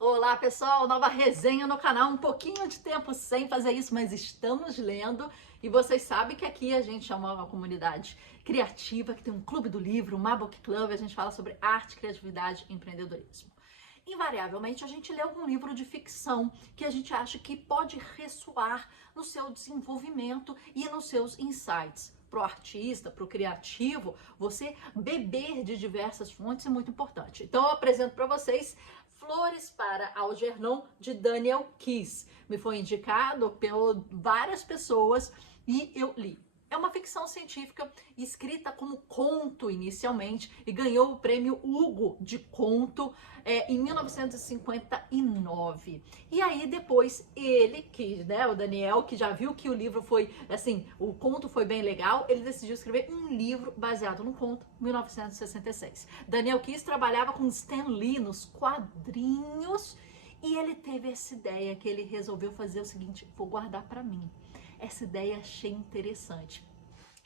Olá pessoal, nova resenha no canal, um pouquinho de tempo sem fazer isso, mas estamos lendo e vocês sabem que aqui a gente é uma comunidade criativa, que tem um clube do livro, uma book club, a gente fala sobre arte, criatividade e empreendedorismo. Invariavelmente a gente lê algum livro de ficção que a gente acha que pode ressoar no seu desenvolvimento e nos seus insights. Para o artista, para o criativo, você beber de diversas fontes é muito importante. Então eu apresento para vocês Flores para Algernon, de Daniel Keyes. Me foi indicado por várias pessoas e eu li. É uma ficção científica escrita como conto inicialmente e ganhou o prêmio Hugo de conto em 1959. E aí depois ele, o Daniel, que já viu que o livro foi, assim, o conto foi bem legal, ele decidiu escrever um livro baseado no conto, 1966. Daniel Keyes trabalhava com Stan Lee nos quadrinhos e ele teve essa ideia que ele resolveu fazer o seguinte: vou guardar para mim. Essa ideia achei interessante.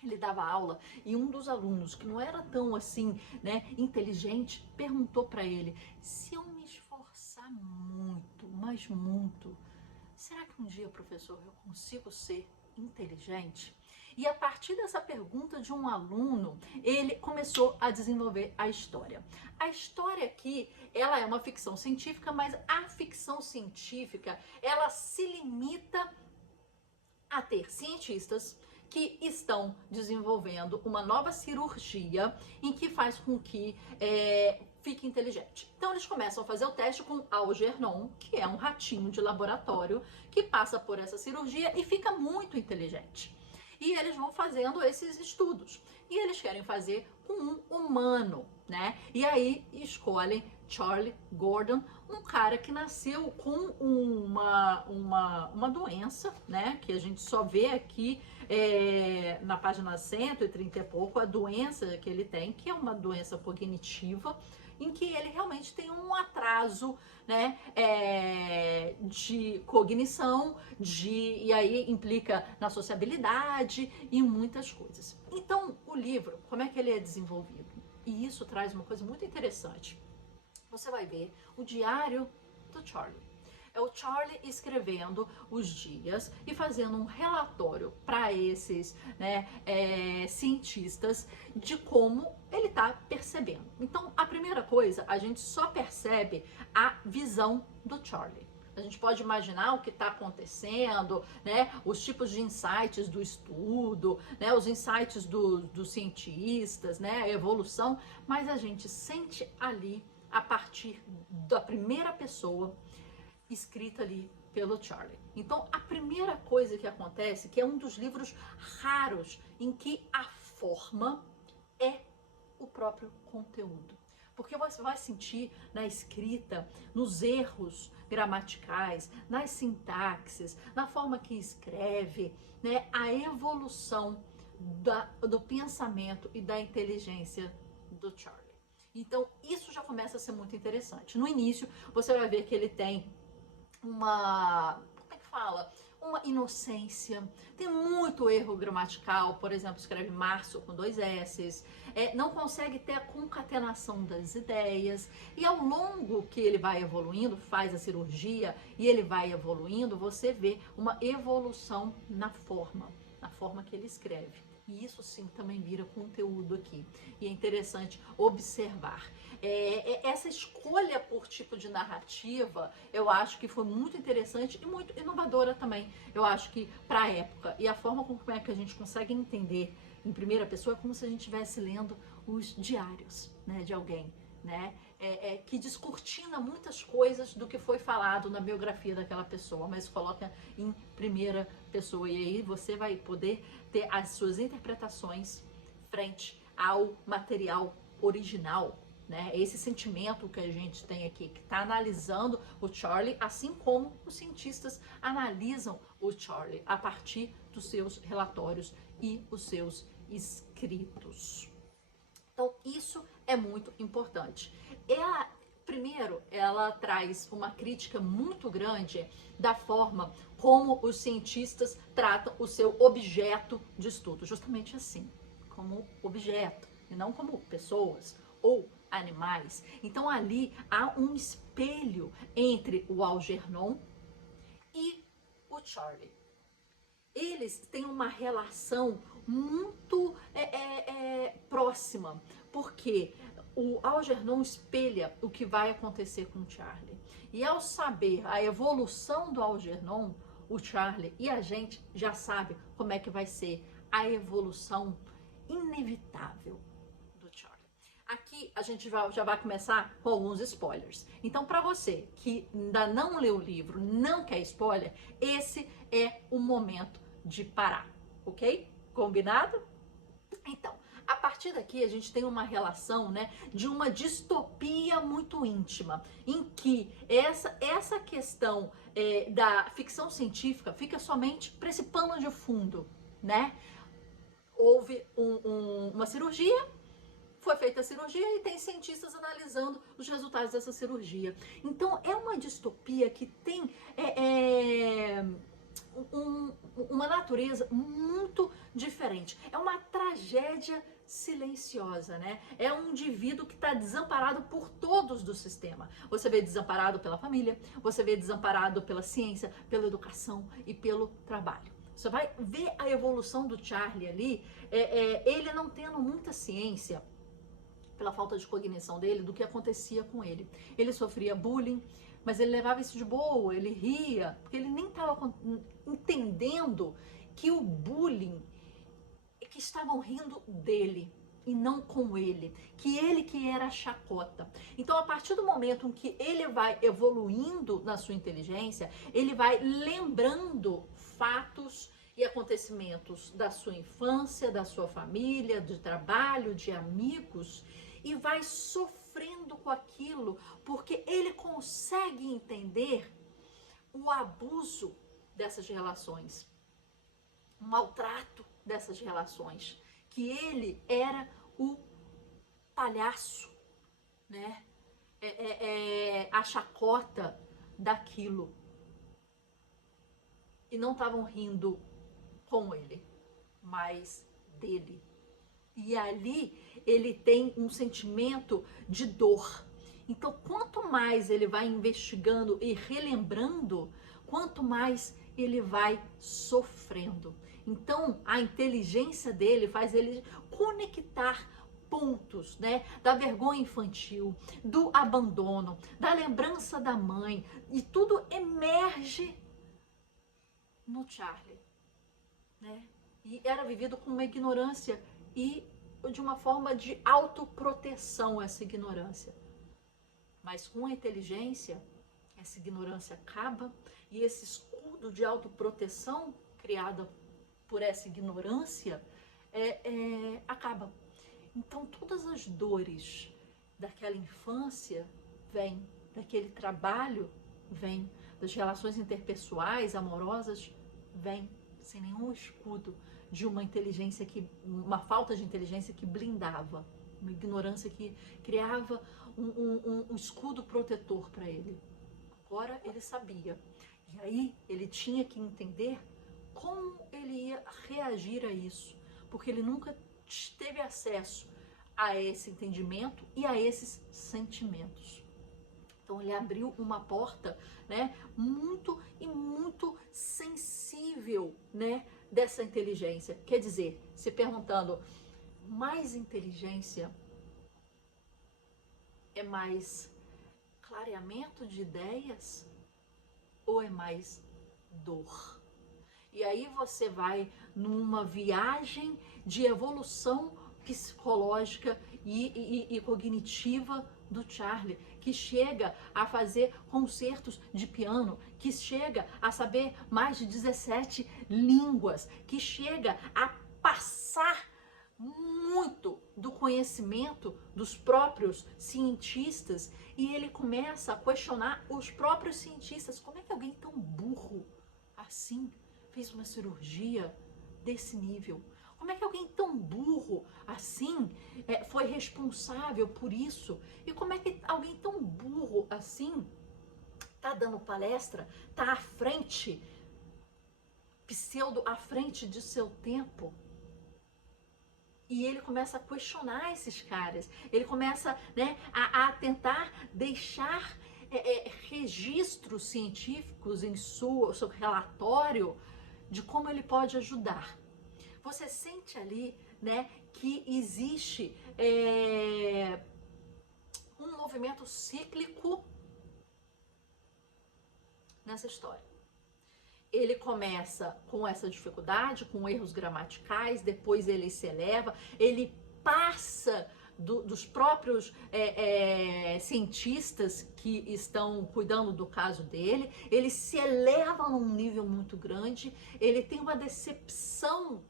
Ele dava aula e um dos alunos, que não era tão assim, inteligente, perguntou para ele: se eu me esforçar muito, mas muito, será que um dia, professor, eu consigo ser inteligente? E a partir dessa pergunta de um aluno, ele começou a desenvolver a história. A história aqui, ela é uma ficção científica, mas a ficção científica, ela se limita a ter cientistas que estão desenvolvendo uma nova cirurgia em que faz com que fique inteligente. Então eles começam a fazer o teste com Algernon, que é um ratinho de laboratório que passa por essa cirurgia e fica muito inteligente. E eles vão fazendo esses estudos. E eles querem fazer com um humano, né? E aí escolhem Charlie Gordon, um cara que nasceu com uma doença, né? Que a gente só vê aqui na página 130 e pouco, a doença que ele tem, que é uma doença cognitiva, em que ele realmente tem um atraso, né, de cognição, e aí implica na sociabilidade e muitas coisas. Então, o livro, como é que ele é desenvolvido? E isso traz uma coisa muito interessante. Você vai ver o diário do Charlie. É o Charlie escrevendo os dias e fazendo um relatório para esses cientistas de como ele está percebendo. Então, a primeira coisa, a gente só percebe a visão do Charlie. A gente pode imaginar o que está acontecendo, né? Os tipos de insights do estudo, né? Os insights dos cientistas, né? A evolução, mas a gente sente ali a partir da primeira pessoa escrita ali pelo Charlie. Então, a primeira coisa que acontece, que é um dos livros raros em que a forma é o próprio conteúdo. Porque você vai sentir na escrita, nos erros gramaticais, nas sintaxes, na forma que escreve, né, a evolução do pensamento e da inteligência do Charlie. Então, isso já começa a ser muito interessante. No início, você vai ver que ele tem uma inocência, tem muito erro gramatical, por exemplo, escreve março com 2 S's, não consegue ter a concatenação das ideias, e ao longo que ele vai evoluindo, faz a cirurgia e ele vai evoluindo, você vê uma evolução na forma que ele escreve. E isso sim também vira conteúdo aqui. E é interessante observar. Essa escolha por tipo de narrativa, eu acho que foi muito interessante e muito inovadora também. Eu acho que para a época. E a forma como é que a gente consegue entender em primeira pessoa é como se a gente estivesse lendo os diários, né, de alguém, né? Que descortina muitas coisas do que foi falado na biografia daquela pessoa, mas coloca em primeira pessoa. E aí você vai poder ter as suas interpretações frente ao material original, né? Esse sentimento que a gente tem aqui, que está analisando o Charlie, assim como os cientistas analisam o Charlie a partir dos seus relatórios e os seus escritos. Então, isso é muito importante. Ela traz uma crítica muito grande da forma como os cientistas tratam o seu objeto de estudo, justamente assim, como objeto, e não como pessoas ou animais. Então ali há um espelho entre o Algernon e o Charlie. Eles têm uma relação muito próxima, porque o Algernon espelha o que vai acontecer com o Charlie. E ao saber a evolução do Algernon, o Charlie e a gente já sabe como é que vai ser a evolução inevitável do Charlie. Aqui a gente já vai começar com alguns spoilers. Então, para você que ainda não leu o livro, não quer spoiler, esse é o momento de parar, ok? Combinado? Então, a partir daqui a gente tem uma relação, né, de uma distopia muito íntima, em que essa questão da ficção científica fica somente para esse pano de fundo, né? Houve uma cirurgia, foi feita a cirurgia e tem cientistas analisando os resultados dessa cirurgia. Então, é uma distopia que tem uma natureza muito diferente. É uma tragédia silenciosa, né? É um indivíduo que está desamparado por todos do sistema. Você vê desamparado pela família, você vê desamparado pela ciência, pela educação e pelo trabalho. Você vai ver a evolução do Charlie ali, ele não tendo muita ciência, pela falta de cognição dele, do que acontecia com ele. Ele sofria bullying, mas ele levava isso de boa, ele ria, porque ele nem estava entendendo que o bullying, que estavam rindo dele e não com ele, que era a chacota. Então, a partir do momento em que ele vai evoluindo na sua inteligência, ele vai lembrando fatos e acontecimentos da sua infância, da sua família, de trabalho, de amigos, e vai sofrendo com aquilo, porque ele consegue entender o abuso dessas relações, o maltrato dessas relações, que ele era o palhaço, né? A chacota daquilo. E não estavam rindo com ele, mas dele. E ali ele tem um sentimento de dor. Então, quanto mais ele vai investigando e relembrando, quanto mais ele vai sofrendo. Então, a inteligência dele faz ele conectar pontos, né? Da vergonha infantil, do abandono, da lembrança da mãe, e tudo emerge no Charlie, né? E era vivido com uma ignorância e de uma forma de autoproteção essa ignorância. Mas com a inteligência, essa ignorância acaba e esse escudo de autoproteção criado por essa ignorância acaba. Então todas as dores daquela infância vêm, daquele trabalho vêm, das relações interpessoais, amorosas, vêm sem nenhum escudo de uma inteligência uma falta de inteligência que blindava, uma ignorância que criava um escudo protetor para ele. Agora ele sabia. E aí ele tinha que entender como ele ia reagir a isso, porque ele nunca teve acesso a esse entendimento e a esses sentimentos. Então ele abriu uma porta, né, muito sensível, né, dessa inteligência. Quer dizer, se perguntando, mais inteligência é mais clareamento de ideias ou é mais dor? E aí você vai numa viagem de evolução psicológica e cognitiva do Charlie, que chega a fazer concertos de piano, que chega a saber mais de 17 línguas, que chega a passar muito do conhecimento dos próprios cientistas, e ele começa a questionar os próprios cientistas. Como é que alguém tão burro assim fez uma cirurgia desse nível? Como é que alguém tão burro assim foi responsável por isso? E como é que alguém tão burro assim tá dando palestra, tá à frente, à frente de seu tempo? E ele começa a questionar esses caras. Ele começa, né, a tentar deixar registros científicos em seu relatório de como ele pode ajudar. Você sente ali, né, que existe um movimento cíclico nessa história. Ele começa com essa dificuldade, com erros gramaticais, depois ele se eleva, ele passa dos próprios cientistas que estão cuidando do caso dele, ele se eleva num nível muito grande, ele tem uma decepção,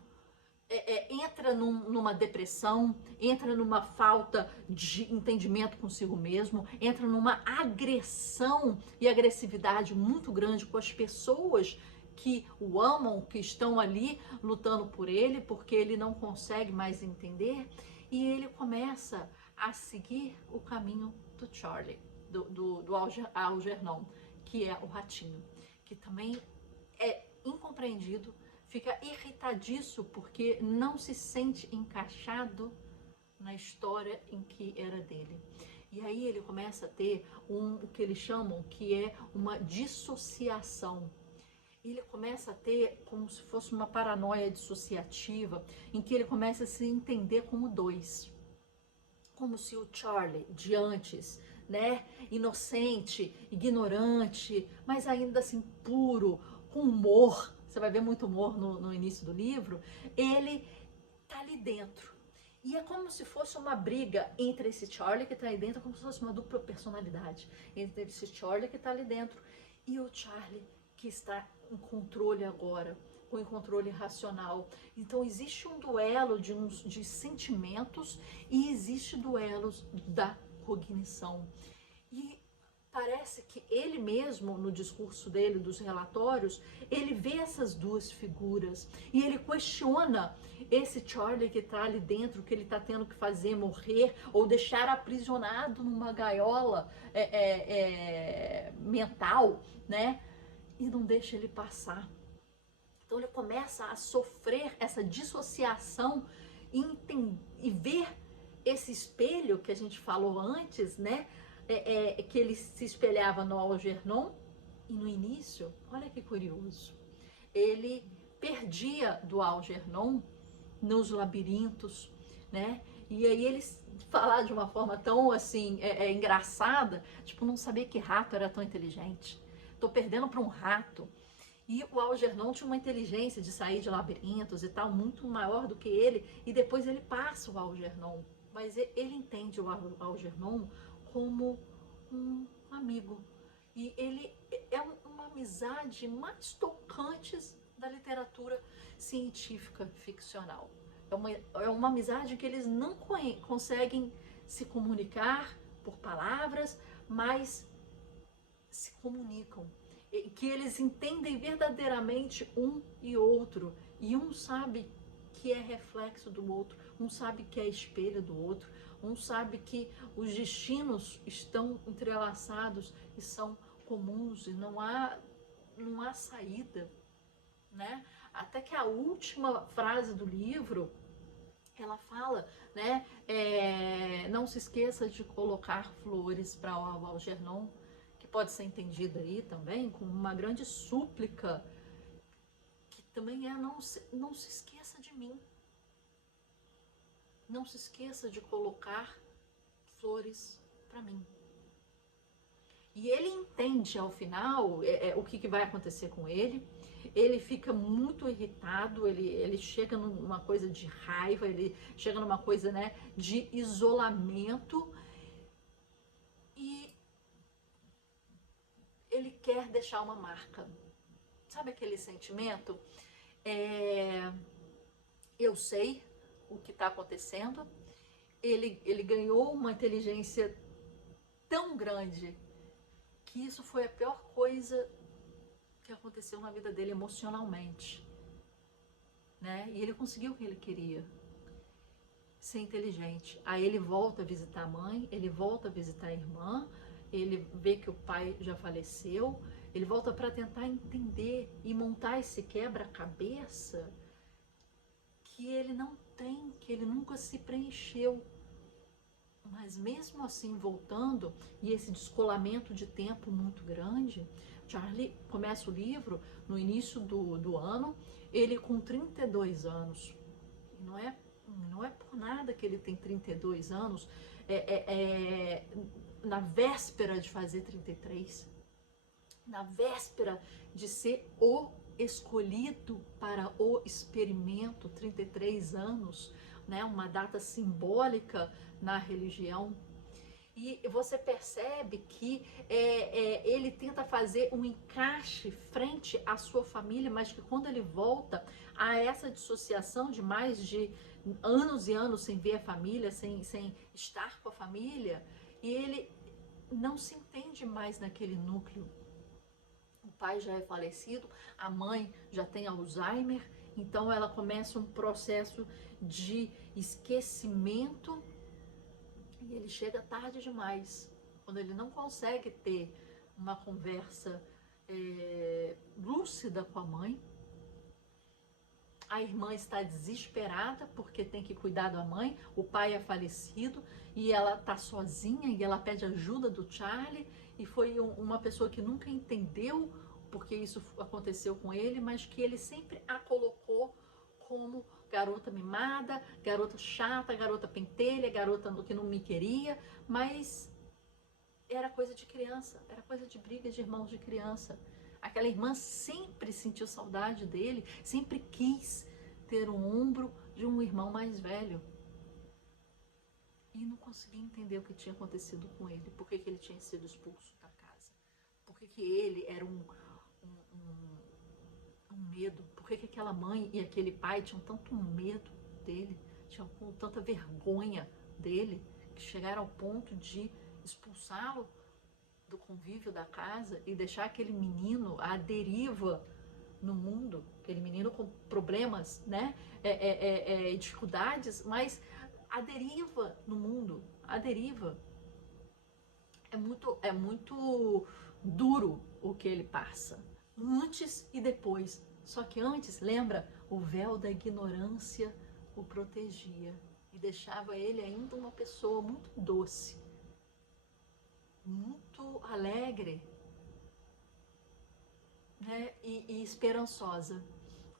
entra numa depressão, entra numa falta de entendimento consigo mesmo, entra numa agressão e agressividade muito grande com as pessoas que o amam, que estão ali lutando por ele, porque ele não consegue mais entender, e ele começa a seguir o caminho do Charlie, do Algernon, que é o ratinho, que também é incompreendido, fica irritadiço porque não se sente encaixado na história em que era dele. E aí ele começa a ter o que eles chamam que é uma dissociação. Ele começa a ter como se fosse uma paranoia dissociativa, em que ele começa a se entender como dois. Como se o Charlie de antes, né, inocente, ignorante, mas ainda assim puro, com humor, você vai ver muito humor no início do livro, ele tá ali dentro. E é como se fosse uma briga entre esse Charlie que tá aí dentro, como se fosse uma dupla personalidade, entre esse Charlie que tá ali dentro e o Charlie que está em controle agora, com o controle racional. Então existe um duelo de sentimentos e existe duelos da cognição. E parece que ele mesmo, no discurso dele, dos relatórios, ele vê essas duas figuras e ele questiona esse Charlie que está ali dentro, que ele está tendo que fazer morrer ou deixar aprisionado numa gaiola mental, né? E não deixa ele passar. Então ele começa a sofrer essa dissociação e ver esse espelho que a gente falou antes, né? Que ele se espelhava no Algernon, e no início, olha que curioso, ele perdia do Algernon nos labirintos, né? E aí eles falar de uma forma tão assim engraçada, tipo, não sabia que rato era tão inteligente. Tô perdendo para um rato. E o Algernon tinha uma inteligência de sair de labirintos e tal, muito maior do que ele, e depois ele passa o Algernon. Mas ele entende o Algernon como um amigo. E ele é uma amizade mais tocante da literatura científica ficcional. É uma amizade que eles não conseguem se comunicar por palavras, mas se comunicam, que eles entendem verdadeiramente um e outro, e um sabe que é reflexo do outro, um sabe que é espelho do outro, um sabe que os destinos estão entrelaçados e são comuns e não há saída, né? Até que a última frase do livro, ela fala, né? Não se esqueça de colocar flores para o Algernon, que pode ser entendida aí também como uma grande súplica, que também é não se esqueça de mim. Não se esqueça de colocar flores para mim. E ele entende ao final o que vai acontecer com ele. Ele fica muito irritado, ele chega numa coisa de raiva, ele chega numa coisa, né, de isolamento, e ele quer deixar uma marca. Sabe aquele sentimento? Eu sei o que está acontecendo. Ele ganhou uma inteligência tão grande que isso foi a pior coisa que aconteceu na vida dele emocionalmente, né? E ele conseguiu o que ele queria, ser inteligente. Aí ele volta a visitar a mãe, ele volta a visitar a irmã, ele vê que o pai já faleceu, ele volta para tentar entender e montar esse quebra-cabeça que ele não tem, que ele nunca se preencheu. Mas mesmo assim, voltando, e esse descolamento de tempo muito grande, Charlie começa o livro no início do ano, ele com 32 anos. Não é por nada que ele tem 32 anos, na véspera de fazer 33, na véspera de ser o escolhido para o experimento, 33 anos, né, uma data simbólica na religião. E você percebe que ele tenta fazer um encaixe frente à sua família, mas que quando ele volta a essa dissociação de mais de anos e anos sem ver a família, sem estar com a família, e ele não se entende mais naquele núcleo. O pai já é falecido, a mãe já tem Alzheimer, então ela começa um processo de esquecimento. E ele chega tarde demais, quando ele não consegue ter uma conversa lúcida com a mãe. A irmã está desesperada porque tem que cuidar da mãe, o pai é falecido e ela está sozinha e ela pede ajuda do Charlie. E foi uma pessoa que nunca entendeu porque isso aconteceu com ele, mas que ele sempre a colocou como garota mimada, garota chata, garota pentelha, garota que não me queria, mas era coisa de criança, era coisa de briga de irmãos de criança. Aquela irmã sempre sentiu saudade dele, sempre quis ter o ombro de um irmão mais velho. E não conseguia entender o que tinha acontecido com ele, por que ele tinha sido expulso da casa, por que ele era um medo, por que aquela mãe e aquele pai tinham tanto medo dele, tinham tanta vergonha dele, que chegaram ao ponto de expulsá-lo do convívio da casa e deixar aquele menino à deriva no mundo, aquele menino com problemas, né, dificuldades, mas à deriva no mundo, à deriva. É muito duro o que ele passa, antes e depois. Só que antes, lembra, o véu da ignorância o protegia e deixava ele ainda uma pessoa muito doce, muito alegre, né, e esperançosa.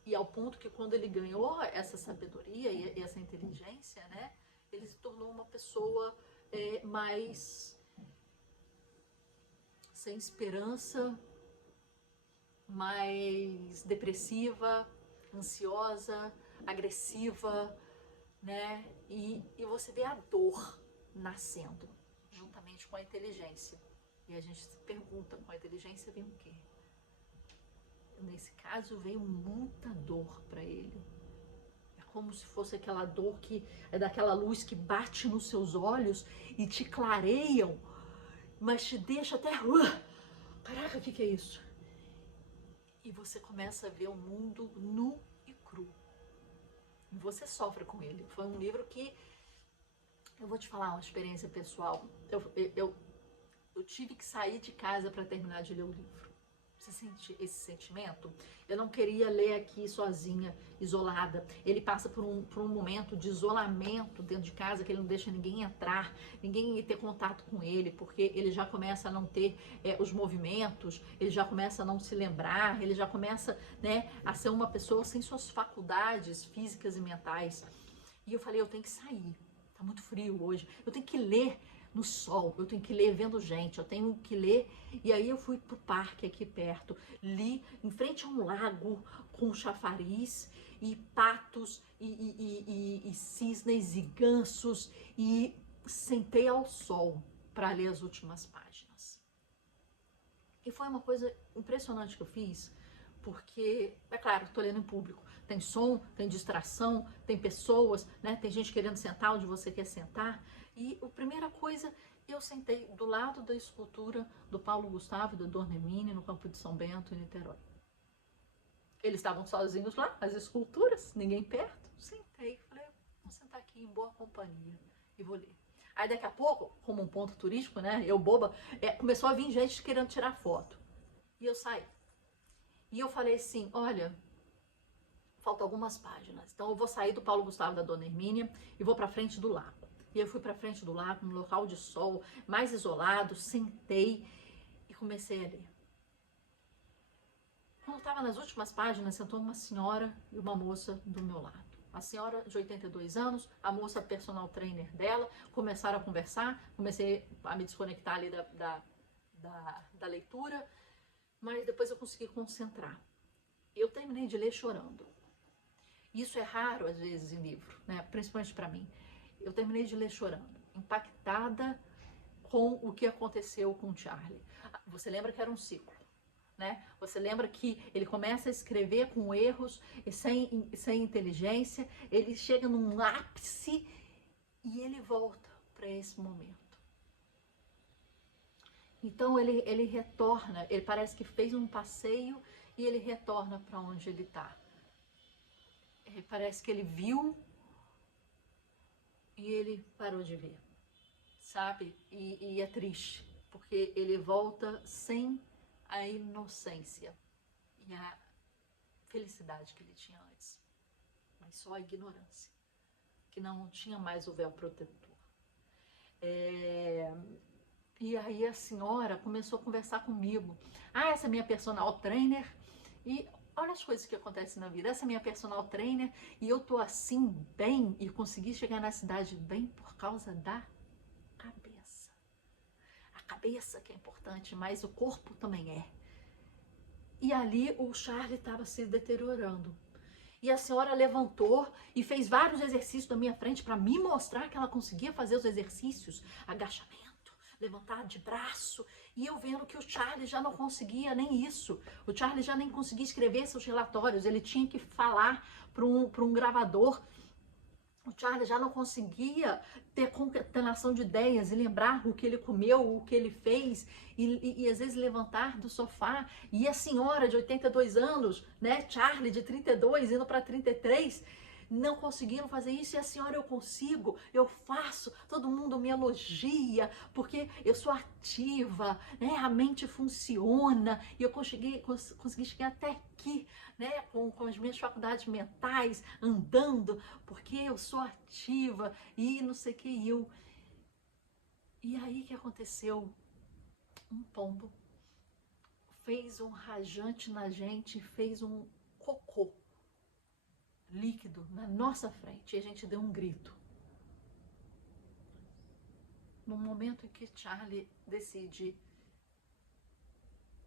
E ao ponto que quando ele ganhou essa sabedoria e essa inteligência, né, ele se tornou uma pessoa mais sem esperança, mais depressiva, ansiosa, agressiva, né? E você vê a dor nascendo juntamente com a inteligência. E a gente se pergunta, com a inteligência vem o quê? Nesse caso veio muita dor para ele. É como se fosse aquela dor que é daquela luz que bate nos seus olhos e te clareiam, mas te deixa até... caraca, o que é isso? E você começa a ver o mundo nu e cru. E você sofre com ele. Foi um livro que, eu vou te falar uma experiência pessoal. Eu tive que sair de casa para terminar de ler o livro. Você sente esse sentimento? Eu não queria ler aqui sozinha, isolada. Ele passa por um momento de isolamento dentro de casa, que ele não deixa ninguém entrar, ninguém ter contato com ele, porque ele já começa a não ter os movimentos, ele já começa a não se lembrar, ele já começa, né, a ser uma pessoa sem suas faculdades físicas e mentais. E eu falei, eu tenho que sair, tá muito frio hoje, eu tenho que ler no sol, eu tenho que ler vendo gente, eu tenho que ler. E aí eu fui pro parque aqui perto, li em frente a um lago com chafariz e patos e cisnes e gansos, e sentei ao sol para ler as últimas páginas. E foi uma coisa impressionante que eu fiz, porque, é claro, estou lendo em público, tem som, tem distração, tem pessoas, né? Tem gente querendo sentar onde você quer sentar. E a primeira coisa, eu sentei do lado da escultura do Paulo Gustavo e do Dor Nemini, no Campo de São Bento, em Niterói. Eles estavam sozinhos lá, as esculturas, ninguém perto. Sentei, falei, vou sentar aqui em boa companhia e vou ler. Aí daqui a pouco, como um ponto turístico, né, eu boba, começou a vir gente querendo tirar foto. E eu saí. E eu falei assim, olha, faltam algumas páginas. Então eu vou sair do Paulo Gustavo da Dona Hermínia e vou para frente do lago. E eu fui para frente do lago, num local de sol, mais isolado, sentei e comecei a ler. Quando eu estava nas últimas páginas, sentou uma senhora e uma moça do meu lado. A senhora de 82 anos, a moça personal trainer dela, começaram a conversar, comecei a me desconectar ali da leitura, mas depois eu consegui concentrar. Eu terminei de ler chorando. Isso é raro, às vezes, em livro, né? Principalmente para mim. Eu terminei de ler chorando, impactada com o que aconteceu com o Charlie. Você lembra que era um ciclo, né? Você lembra que ele começa a escrever com erros e sem inteligência, ele chega num ápice e ele volta para esse momento. Então ele retorna, ele parece que fez um passeio e ele retorna para onde ele está. Parece que ele viu e ele parou de ver, sabe? E é triste, porque ele volta sem a inocência e a felicidade que ele tinha antes, mas só a ignorância, que não tinha mais o véu protetor. E aí a senhora começou a conversar comigo. Essa é minha personal trainer e olha as coisas que acontecem na vida. Essa é minha personal trainer e eu tô assim bem e consegui chegar na cidade bem por causa da cabeça. A cabeça que é importante, mas o corpo também é. E ali o Charlie estava se deteriorando. E a senhora levantou e fez vários exercícios na minha frente para me mostrar que ela conseguia fazer os exercícios, agachamento, levantar de braço, e eu vendo que o Charlie já não conseguia nem isso. O Charlie já nem conseguia escrever seus relatórios, ele tinha que falar para um gravador. O Charlie já não conseguia ter concatenação de ideias e lembrar o que ele comeu, o que ele fez e às vezes levantar do sofá. E a senhora de 82 anos, né, Charlie de 32 indo para 33, não conseguiram fazer isso. E a senhora, eu consigo, eu faço, todo mundo me elogia porque eu sou ativa, né, a mente funciona e eu consegui chegar até aqui, né, com as minhas faculdades mentais, andando, porque eu sou ativa e não sei o que eu. E aí que aconteceu? Um pombo fez um rajante na gente, fez um cocô líquido na nossa frente e a gente deu um grito. No momento em que Charlie decide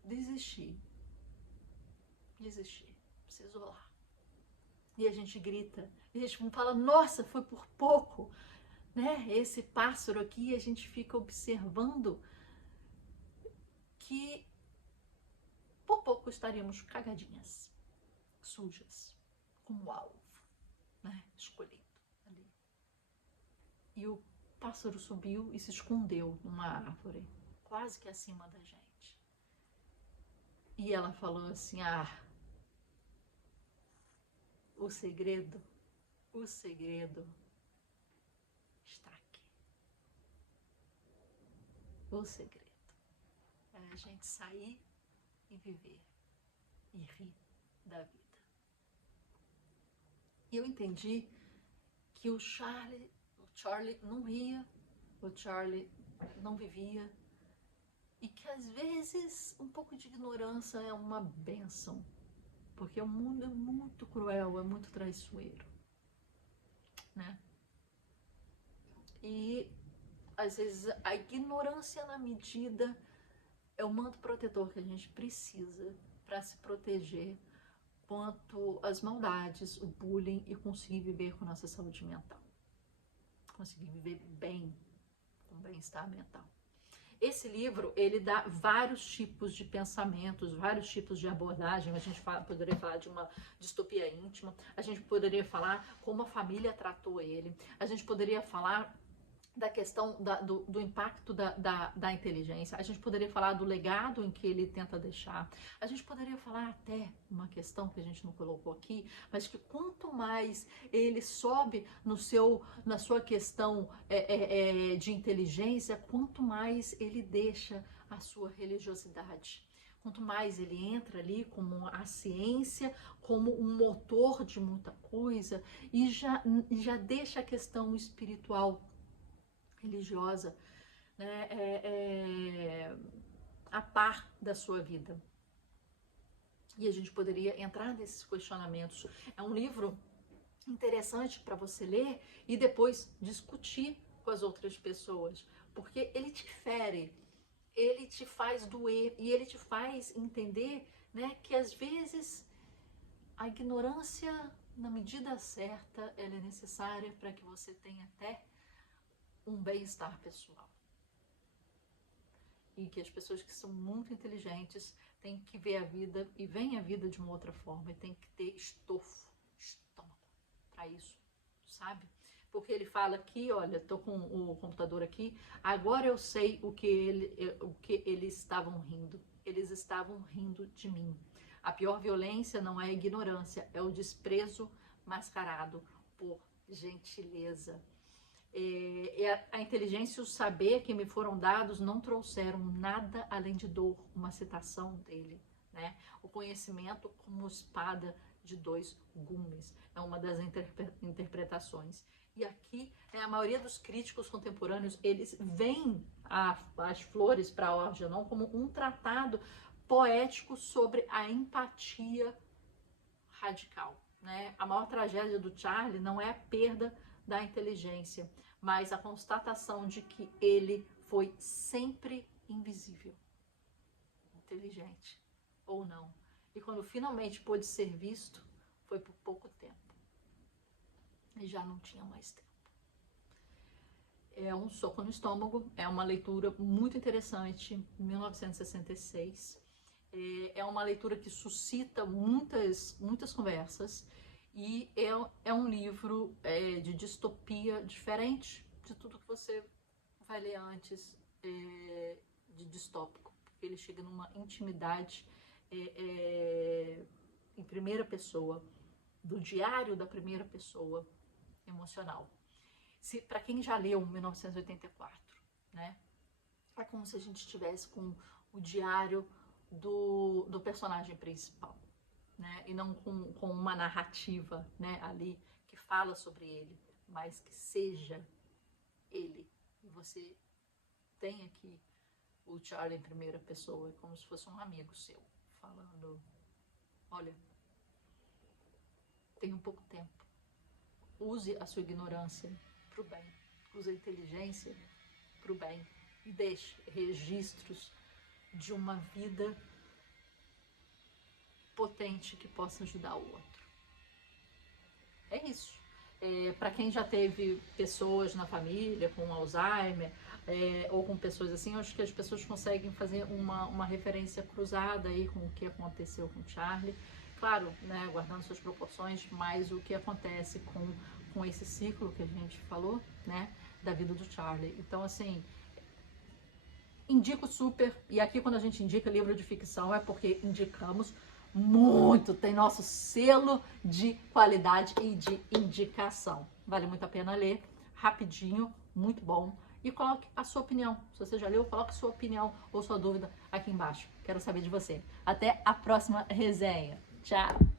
desistir, se isolar. E a gente grita, e a gente fala, nossa, foi por pouco, né? Esse pássaro aqui, a gente fica observando que por pouco estaríamos cagadinhas, sujas, como alvo, né? Escolhido ali. E o pássaro subiu e se escondeu numa árvore, quase que acima da gente. E ela falou assim, o segredo está aqui. O segredo é a gente sair e viver e rir da vida. E eu entendi que o Charlie não ria, o Charlie não vivia e que às vezes um pouco de ignorância é uma bênção. Porque o mundo é muito cruel, é muito traiçoeiro, né? E, às vezes, a ignorância na medida é o manto protetor que a gente precisa para se proteger quanto às maldades, o bullying e conseguir viver com nossa saúde mental. Conseguir viver bem, com bem-estar mental. Esse livro, ele dá vários tipos de pensamentos, vários tipos de abordagem. A gente poderia falar de uma distopia íntima, a gente poderia falar como a família tratou ele, a gente poderia falar da questão do impacto da inteligência, a gente poderia falar do legado em que ele tenta deixar, a gente poderia falar até uma questão que a gente não colocou aqui, mas que quanto mais ele sobe na sua questão de inteligência, quanto mais ele deixa a sua religiosidade, quanto mais ele entra ali como a ciência, como um motor de muita coisa, e já deixa a questão espiritual, religiosa, né, a par da sua vida. E a gente poderia entrar nesses questionamentos. É um livro interessante para você ler e depois discutir com as outras pessoas, porque ele te fere, ele te faz doer e ele te faz entender, né, que às vezes a ignorância, na medida certa, ela é necessária para que você tenha até um bem-estar pessoal. E que as pessoas que são muito inteligentes têm que ver a vida e veem a vida de uma outra forma e tem que ter estômago para isso, sabe? Porque ele fala aqui, olha, tô com o computador aqui, agora eu sei o que eles estavam rindo. Eles estavam rindo de mim. A pior violência não é a ignorância, é o desprezo mascarado por gentileza. A inteligência e o saber que me foram dados não trouxeram nada além de dor, uma citação dele, né? O conhecimento como espada de dois gumes, é uma das interpretações. E aqui, a maioria dos críticos contemporâneos, eles veem as flores para Algernon como um tratado poético sobre a empatia radical, né? A maior tragédia do Charlie não é a perda da inteligência, mas a constatação de que ele foi sempre invisível, inteligente ou não. E quando finalmente pôde ser visto, foi por pouco tempo. E já não tinha mais tempo. É um soco no estômago, é uma leitura muito interessante, 1966. É uma leitura que suscita muitas conversas e é um livro de distopia diferente de tudo que você vai ler antes de distópico. Porque ele chega numa intimidade em primeira pessoa, do diário da primeira pessoa emocional. Para quem já leu 1984, né? É como se a gente estivesse com o diário do personagem principal, né? E não com uma narrativa, né, ali que fala sobre ele, mas que seja ele. E você tem aqui o Charlie em primeira pessoa, como se fosse um amigo seu, falando, olha, tem um pouco tempo. Use a sua ignorância para o bem. Use a inteligência para o bem. E deixe registros de uma vida potente que possa ajudar o outro. É isso. Para quem já teve pessoas na família com Alzheimer, ou com pessoas assim, eu acho que as pessoas conseguem fazer uma referência cruzada aí com o que aconteceu com o Charlie. Claro, né, guardando suas proporções, mas o que acontece com esse ciclo que a gente falou, né, da vida do Charlie. Então, assim, indico super, e aqui quando a gente indica livro de ficção é porque indicamos muito, tem nosso selo de qualidade e de indicação. Vale muito a pena ler, rapidinho, muito bom. E coloque a sua opinião. Se você já leu, coloque sua opinião ou sua dúvida aqui embaixo. Quero saber de você. Até a próxima resenha. Tchau!